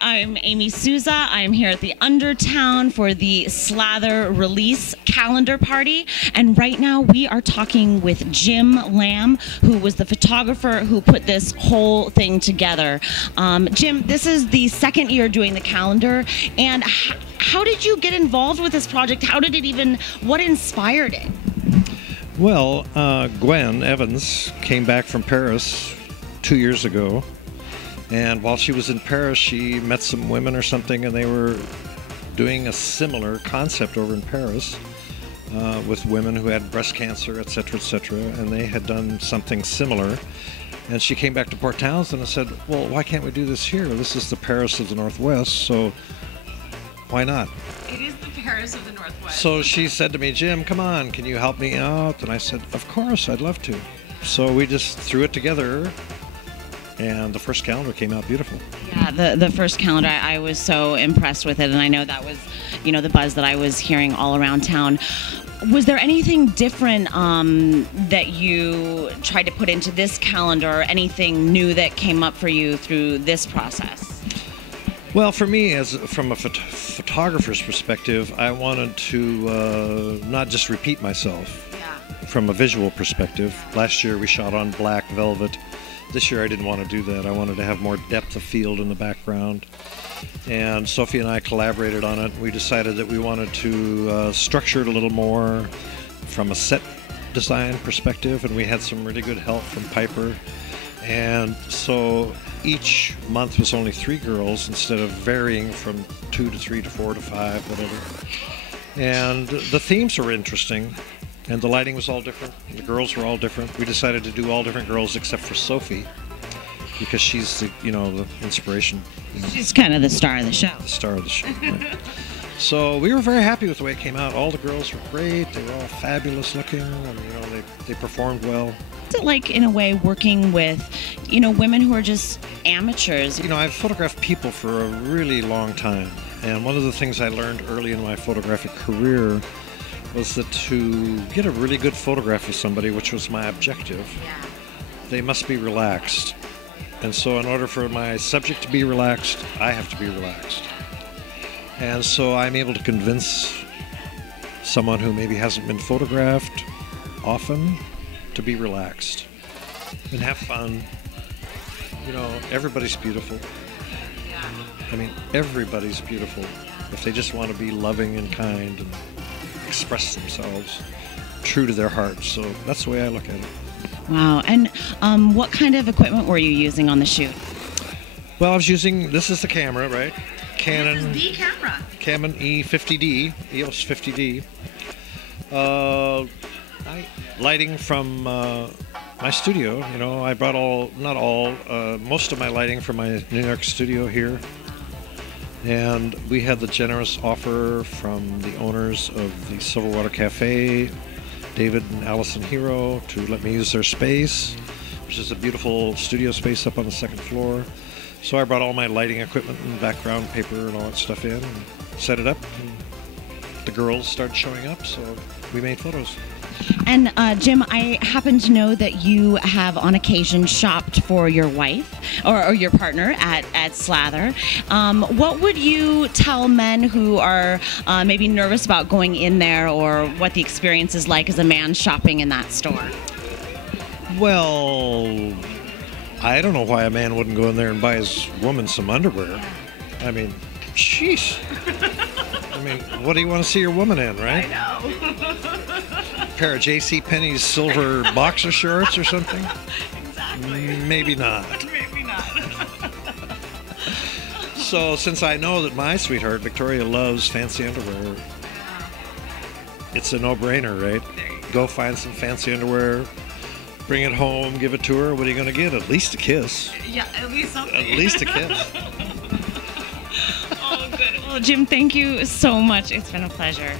Hi, I'm Amy Sousa. I'm here at the Undertown for the Slather release calendar party. And right now we are talking with Jim Lamb, who was the photographer who put this whole thing together. Jim, this is the second year doing the calendar. And how did you get involved with this project? What inspired it? Well, Gwen Evans came back from Paris 2 years ago. And while she was in Paris, she met some women or something, and they were doing a similar concept over in Paris with women who had breast cancer, et cetera, and they had done something similar. And she came back to Port Townsend and said, well, why can't we do this here? This is the Paris of the Northwest, so why not? It is the Paris of the Northwest. So she said to me, Jim, come on, can you help me out? And I said, of course, I'd love to. So we just threw it together. And the first calendar came out beautiful. Yeah, the first calendar, I was so impressed with it, and I know that was, the buzz that I was hearing all around town. Was there anything different that you tried to put into this calendar, or anything new that came up for you through this process? Well, for me, from a photographer's perspective, I wanted to not just repeat myself. Yeah. From a visual perspective. Last year we shot on black velvet. This year I didn't want to do that. I wanted to have more depth of field in the background. And Sophie and I collaborated on it. We decided that we wanted to structure it a little more from a set design perspective, and we had some really good help from Piper. And so each month was only 3 girls instead of varying from 2 to 3 to 4 to 5, whatever. And the themes were interesting. And the lighting was all different. The girls were all different. We decided to do all different girls except for Sophie, because she's the inspiration. She's kind of the star of the show. The star of the show. Right. So we were very happy with the way it came out. All the girls were great. They were all fabulous looking. And, they performed well. What's it like, in a way, working with, women who are just amateurs? I've photographed people for a really long time, and one of the things I learned early in my photographic career was that to get a really good photograph of somebody, which was my objective, they must be relaxed. And so in order for my subject to be relaxed, I have to be relaxed. And so I'm able to convince someone who maybe hasn't been photographed often to be relaxed and have fun. Everybody's beautiful. Everybody's beautiful if they just want to be loving and kind and express themselves true to their hearts. So that's the way I look at it. Wow. And what kind of equipment were you using on the shoot? Well, I was using, this is the camera, right? Canon. This is the camera. Canon E50D, EOS 50D. Lighting from my studio. I brought most of my lighting from my New York studio here. And we had the generous offer from the owners of the Silverwater Cafe, David and Allison Hero, to let me use their space, which is a beautiful studio space up on the second floor. So I brought all my lighting equipment and background paper and all that stuff in and set it up. And the girls started showing up, so we made photos. And Jim, I happen to know that you have on occasion shopped for your wife or your partner at Slather. What would you tell men who are maybe nervous about going in there, or what the experience is like as a man shopping in that store? Well, I don't know why a man wouldn't go in there and buy his woman some underwear. Sheesh. What do you want to see your woman in, right? I know. A pair of J.C. Penney's silver boxer shorts or something? Exactly. Maybe not. Maybe not. So since I know that my sweetheart, Victoria, loves fancy underwear, it's a no-brainer, right? Go find some fancy underwear, bring it home, give it to her. What are you going to get? At least a kiss. Yeah, at least something. At least a kiss. Oh, good. Well, Jim, thank you so much. It's been a pleasure.